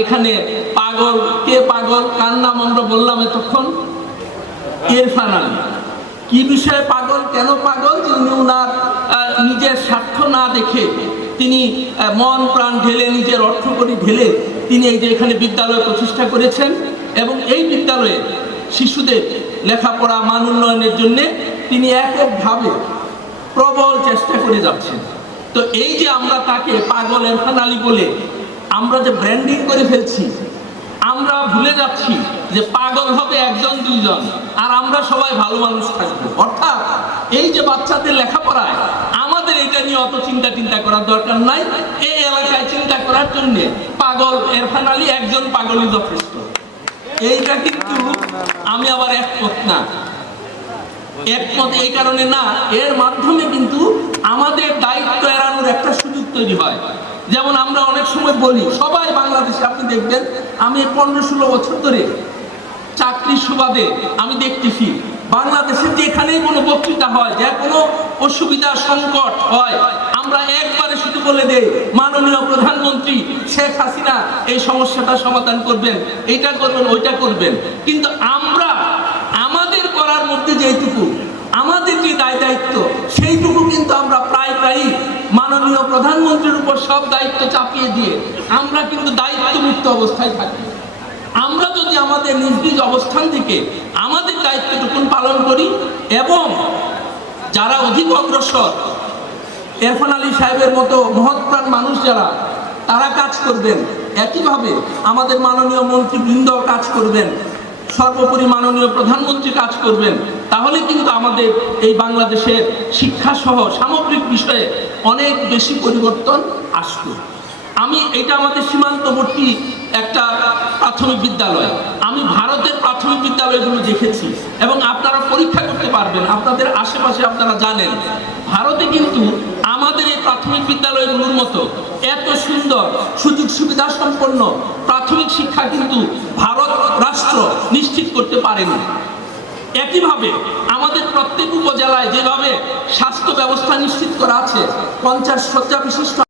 এখানে পাগল কে পাগল? কার নাম আমরা বললাম এতক্ষণ? ইরফান আলী কি বিষয়ে পাগল? কেন পাগল? যে উনি আহ, নিজের স্বার্থ না দেখে তিনি মন প্রাণ ঢেলে নিজের অর্থ করি ঢেলে তিনি এই যে এখানে বিদ্যালয় প্রতিষ্ঠা করেছেন এবং এই বিদ্যালয়ে শিশুদের লেখাপড়া মান উন্নয়নের জন্য তিনি এক একভাবে প্রবল চেষ্টা করে যাচ্ছেন। তো এই যে আমরা তাকে পাগল এরফান আলী বলে আমরা যে ব্র্যান্ডিং করে ফেলছি, আমরা ভুলে যাচ্ছি যে পাগল হবে একজন, দুইজন, আর আমরা সবাই ভালো মানুষ থাকব। অর্থাৎ এই যে বাচ্চাদের লেখাপড়ায় আমাদের এটা নিয়ে অত চিন্তা চিন্তা করার দরকার নাই। এই এলাকায় চিন্তা করার জন্য পাগল এরফান আলী একজন পাগলই যথেষ্ট। এইটা কিন্তু আমি আবার একমত না। একমত এই কারণে না, এর মাধ্যমে কিন্তু আমাদের দায়িত্ব এড়ানোর একটা সুযোগ তৈরি হয়। যেমন আমরা অনেক সময় বলি, সবাই বাংলাদেশে, আপনি দেখবেন, আমি পনেরো ষোলো বছর ধরে চাকরির সুবাদে আমি দেখতেছি, বাংলাদেশে যেখানেই কোনো বক্তৃতা হয়, যে কোনো অসুবিধা, সংকট হয়, আমরা একবারে শুধু বলে দেই, মাননীয় প্রধানমন্ত্রী শেখ হাসিনা এই সমস্যাটা সমাধান করবেন, এটা করবেন, ওইটা করবেন। কিন্তু আমরা, আমাদের করার মধ্যে যেটুকু আমাদের যে দায় দায়িত্ব সেইটুকু কিন্তু আমরা প্রায় প্রায়ই মাননীয় প্রধানমন্ত্রীর উপর সব দায়িত্ব চাপিয়ে দিয়ে আমরা কিন্তু দায়িত্ব মুক্ত অবস্থায় থাকি। আমরা যদি আমাদের নিজ নিজ অবস্থান থেকে আমাদের দায়িত্বটুকুন পালন করি এবং যারা অধিক অগ্রসর, এরফান আলী সাহেবের মতো মহৎপ্রাণ মানুষ যারা, তারা কাজ করবেন। একইভাবে আমাদের মাননীয় মন্ত্রীবৃন্দ কাজ করবেন। সর্বোপরি মাননীয় প্রধানমন্ত্রী কাজ করবেন। তাহলে কিন্তু আমাদের এই বাংলাদেশের শিক্ষা সহ সামগ্রিক বিষয়ে অনেক বেশি পরিবর্তন আসবে আমি এটা আমাদের সীমান্তবর্তী একটা প্রাথমিক বিদ্যালয়। আমি ভারতের প্রাথমিক বিদ্যালয়গুলো দেখেছি এবং আপনারা পরীক্ষা করতে পারবেন, আপনাদের আশেপাশে আপনারা জানেন। ভারতে কিন্তু আমাদের এই প্রাথমিক বিদ্যালয়গুলোর মতো এত সুন্দর সুযোগ সুবিধা সম্পন্ন প্রাথমিক শিক্ষা কিন্তু ভারত রাষ্ট্র নিশ্চিত করতে পারেনি। একইভাবে আমাদের প্রত্যেক উপজেলায় যেভাবে স্বাস্থ্য ব্যবস্থা নিশ্চিত করা আছে। পঞ্চাশ শয্যা বিশিষ্ট